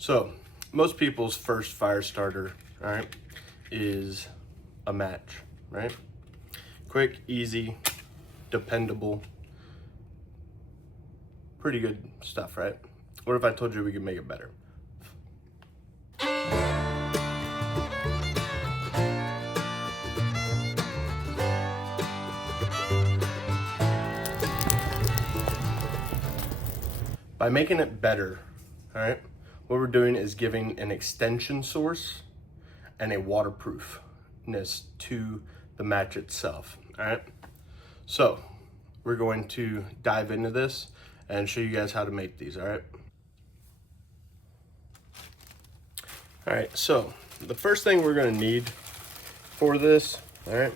So most people's first fire starter, all right, is a match, right? Quick, easy, dependable, pretty good stuff, right? What if I told you we could make it better? By making it better, all right, what we're doing is giving an extension source and a waterproofness to the match itself, all right? So we're going to dive into this and show you guys how to make these, all right? All right, so the first thing we're gonna need for this, all right,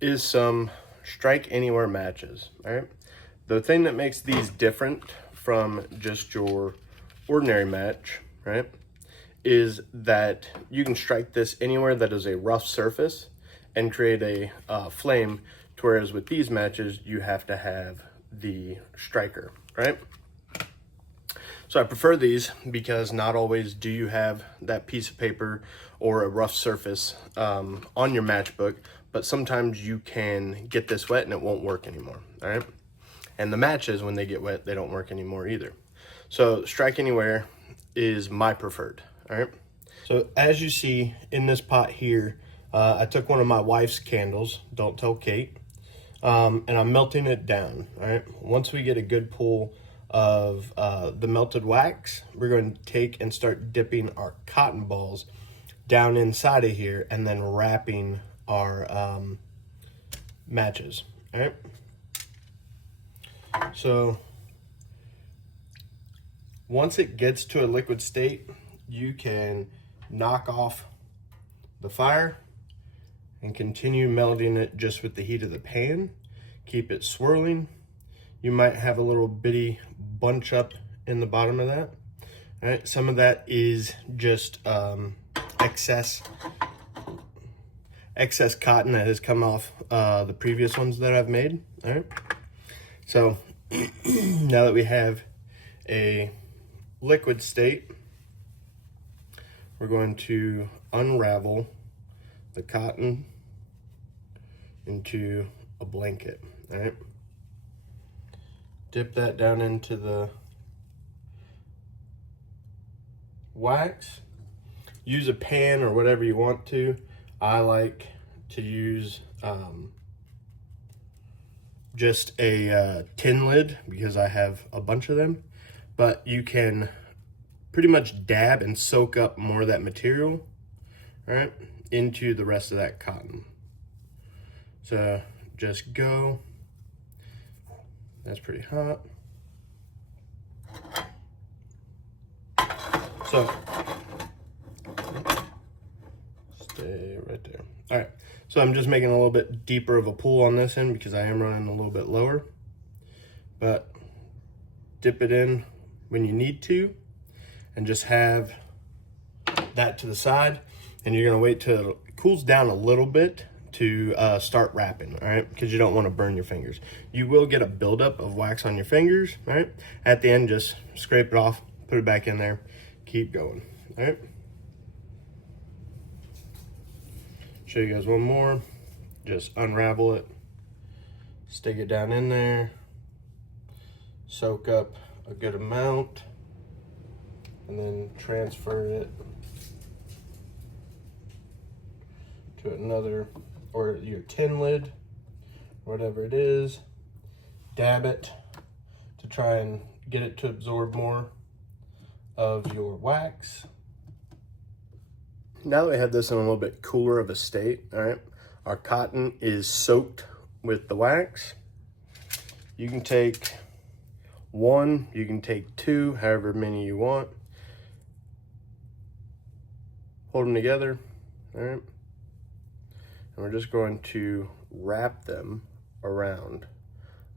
is some strike anywhere matches, all right? The thing that makes these different from just your ordinary match, right, is that you can strike this anywhere that is a rough surface and create a flame, whereas with these matches, you have to have the striker, right? So I prefer these because not always do you have that piece of paper or a rough surface on your matchbook, but sometimes you can get this wet and it won't work anymore, all right? And the matches, when they get wet, they don't work anymore either. So strike anywhere is my preferred, all right? So as you see in this pot here, I took one of my wife's candles, don't tell Kate, and I'm melting it down, all right? Once we get a good pool of the melted wax, we're going to take and start dipping our cotton balls down inside of here and then wrapping our matches, all right? So once it gets to a liquid state, you can knock off the fire and continue melting it just with the heat of the pan. Keep it swirling. You might have a little bitty bunch up in the bottom of that. All right, some of that is just excess cotton that has come off the previous ones that I've made. All right, so now that we have a liquid state, we're going to unravel the cotton into a blanket, all right? Dip that down into the wax. Use a pan or whatever you want to. I like to use just a tin lid because I have a bunch of them, but you can pretty much dab and soak up more of that material, all right, into the rest of that cotton. So just go. That's pretty hot. So stay right there. All right, so I'm just making a little bit deeper of a pool on this end because I am running a little bit lower, but dip it in when you need to and just have that to the side, and you're gonna wait till it cools down a little bit to start wrapping, all right? Because you don't want to burn your fingers. You will get a buildup of wax on your fingers, all right? At the end, just scrape it off, put it back in there, keep going, all right? Show you guys one more. Just unravel it, stick it down in there, soak up a good amount, and then transfer it to another, or your tin lid, whatever it is. Dab it to try and get it to absorb more of your wax. Now that we have this in a little bit cooler of a state, all right, our cotton is soaked with the wax. You can take one, you can take two, however many you want. Hold them together, all right? And we're just going to wrap them around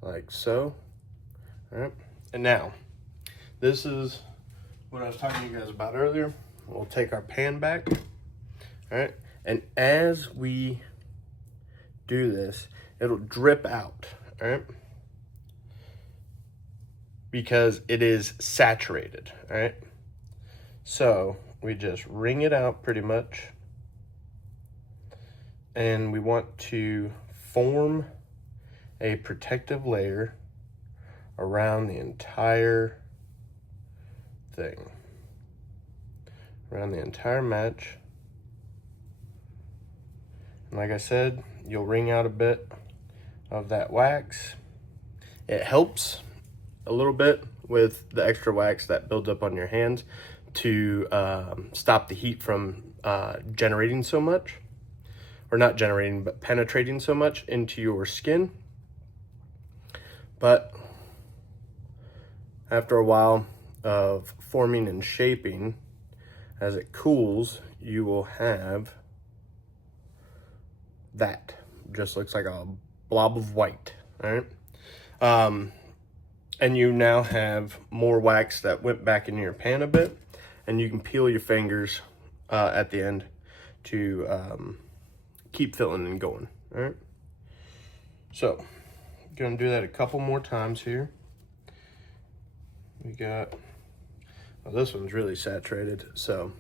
like so, all right? And now, this is what I was talking to you guys about earlier. We'll take our pan back, all right? And as we do this, it'll drip out, all right? Because it is saturated, all right? So we just wring it out pretty much. And we want to form a protective layer around the entire thing, around the entire match. And like I said, you'll wring out a bit of that wax. It helps a little bit with the extra wax that builds up on your hands to stop the heat from generating so much, or not generating, but penetrating so much into your skin. But after a while of forming and shaping, as it cools, you will have that. Just looks like a blob of white, all right? And you now have more wax that went back into your pan a bit, and you can peel your fingers at the end to keep filling and going, all right? So, gonna do that a couple more times here. We got, well, this one's really saturated, so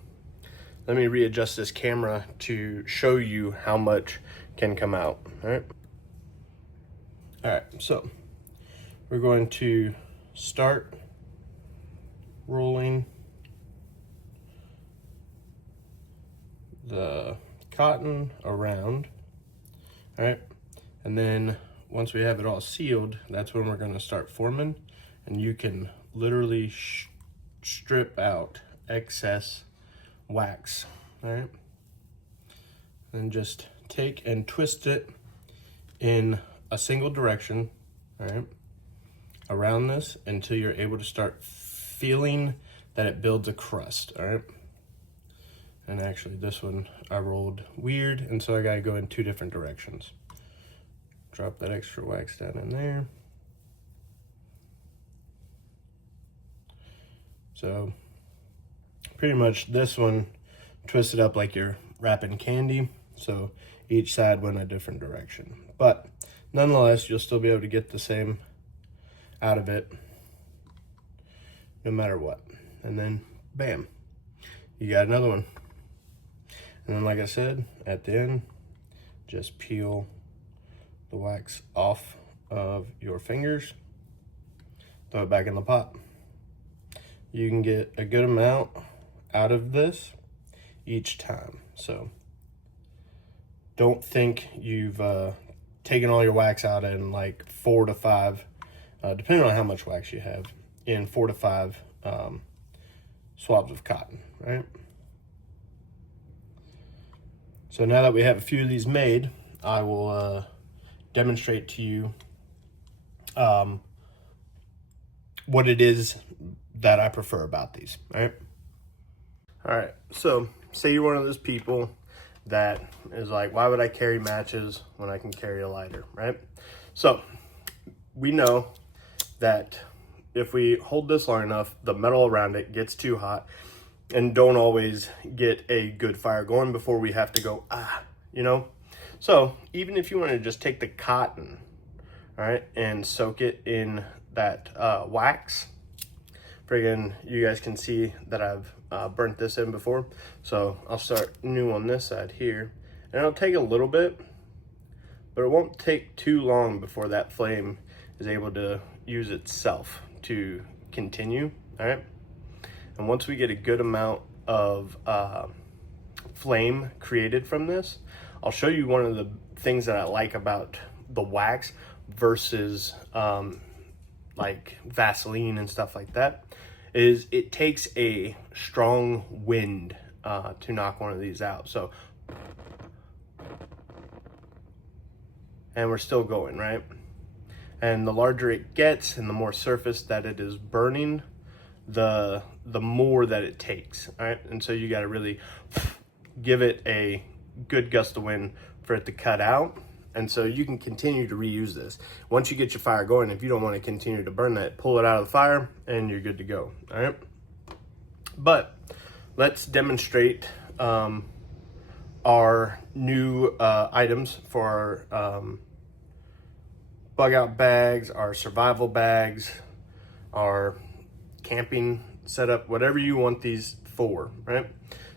let me readjust this camera to show you how much can come out, all right? All right, so we're going to start rolling the cotton around, all right? And then once we have it all sealed, that's when we're gonna start forming, and you can literally strip out excess wax, all right? Then just take and twist it in a single direction, all right, around this until you're able to start feeling that it builds a crust, all right? And actually this one I rolled weird, and so I gotta go in two different directions. Drop that extra wax down in there. So pretty much this one twisted up like you're wrapping candy, so each side went a different direction. But nonetheless, you'll still be able to get the same out of it no matter what. And then bam, you got another one. And then like I said, at the end, just peel the wax off of your fingers, throw it back in the pot. You can get a good amount out of this each time. So don't think you've taken all your wax out in like 4 to 5, depending on how much wax you have, in 4 to 5 swabs of cotton, right? So now that we have a few of these made, I will demonstrate to you what it is that I prefer about these, right? All right, so say you're one of those people that is like, why would I carry matches when I can carry a lighter, right? So we know that if we hold this long enough, the metal around it gets too hot and don't always get a good fire going before we have to go, you know? So even if you want to just take the cotton, all right, and soak it in that wax, friggin', you guys can see that I've burnt this in before. So I'll start new on this side here, and it'll take a little bit, but it won't take too long before that flame is able to use itself to continue, all right? And once we get a good amount of flame created from this, I'll show you one of the things that I like about the wax versus like Vaseline and stuff like that, is it takes a strong wind to knock one of these out. So, and we're still going, right? And the larger it gets and the more surface that it is burning, the more that it takes, all right? And so you got to really give it a good gust of wind for it to cut out. And so you can continue to reuse this. Once you get your fire going, if you don't want to continue to burn that, pull it out of the fire and you're good to go, all right? But let's demonstrate our new items for our bug out bags, our survival bags, our camping set up whatever you want these for, right?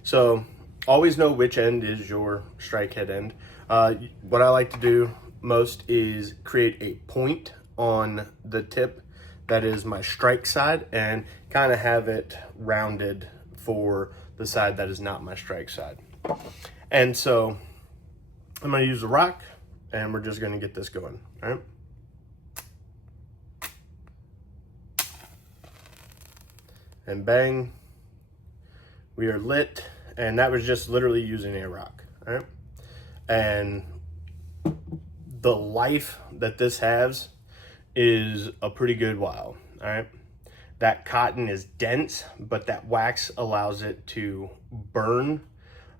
So always know which end is your strike head end. What I like to do most is create a point on the tip that is my strike side and kind of have it rounded for the side that is not my strike side. And so I'm going to use a rock and we're just going to get this going, all right? And bang, we are lit. And that was just literally using a rock, all right? And the life that this has is a pretty good while, all right? That cotton is dense, but that wax allows it to burn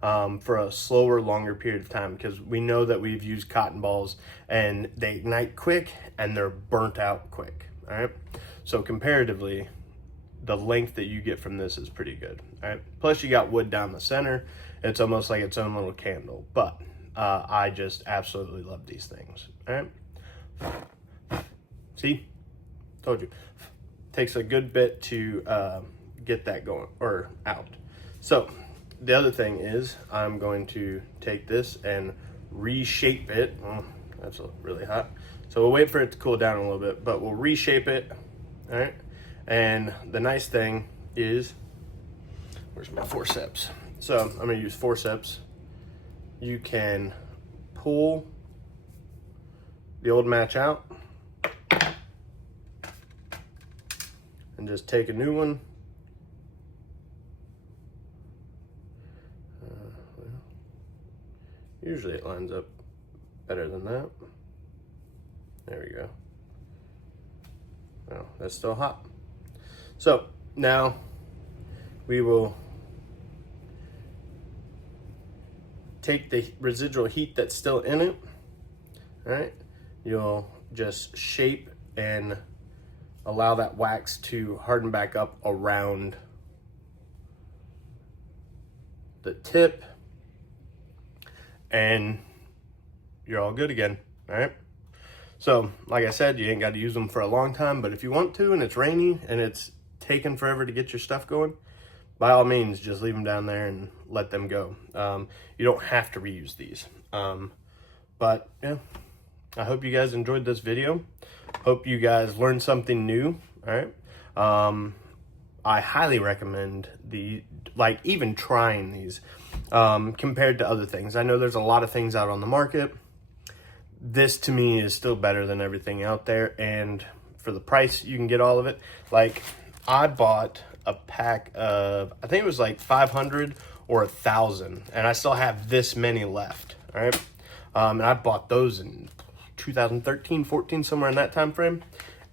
for a slower, longer period of time, because we know that we've used cotton balls and they ignite quick and they're burnt out quick, all right? So comparatively, the length that you get from this is pretty good, all right? Plus you got wood down the center. It's almost like its own little candle, but I just absolutely love these things, all right? See, told you. Takes a good bit to get that going or out. So the other thing is I'm going to take this and reshape it. Oh, that's really hot. So we'll wait for it to cool down a little bit, but we'll reshape it, all right? And the nice thing is, where's my forceps? So I'm gonna use forceps. You can pull the old match out and just take a new one. Usually it lines up better than that. There we go. Oh, that's still hot. So now we will take the residual heat that's still in it, all right? You'll just shape and allow that wax to harden back up around the tip, and you're all good again, all right? So, like I said, you ain't got to use them for a long time, but if you want to and it's rainy and it's taking forever to get your stuff going, by all means, just leave them down there and let them go. You don't have to reuse these. But yeah, I hope you guys enjoyed this video. Hope you guys learned something new, all right? I highly recommend even trying these compared to other things. I know there's a lot of things out on the market. This to me is still better than everything out there, and for the price you can get all of it. Like, I bought a pack of, I think it was like 500 or 1,000, and I still have this many left, all right? And I bought those in 2013, 14, somewhere in that time frame,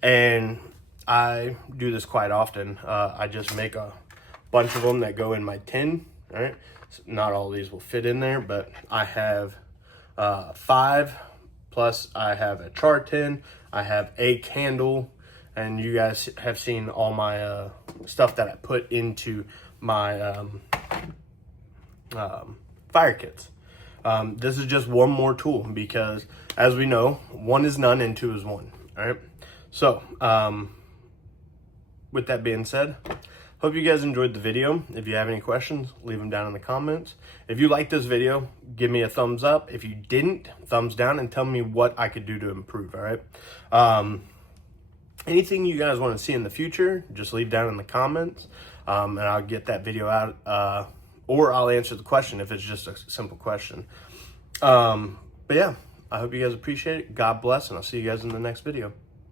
and I do this quite often. I just make a bunch of them that go in my tin, all right? So not all of these will fit in there, but I have 5, plus I have a char tin, I have a candle, and you guys have seen all my stuff that I put into my fire kits. This is just one more tool, because as we know, 1 is none and 2 is 1, all right? So with that being said, hope you guys enjoyed the video. If you have any questions, leave them down in the comments. If you liked this video, give me a thumbs up. If you didn't, thumbs down, and tell me what I could do to improve, all right? Anything you guys want to see in the future, just leave down in the comments, and I'll get that video out, or I'll answer the question if it's just a simple question. But yeah, I hope you guys appreciate it. God bless, and I'll see you guys in the next video.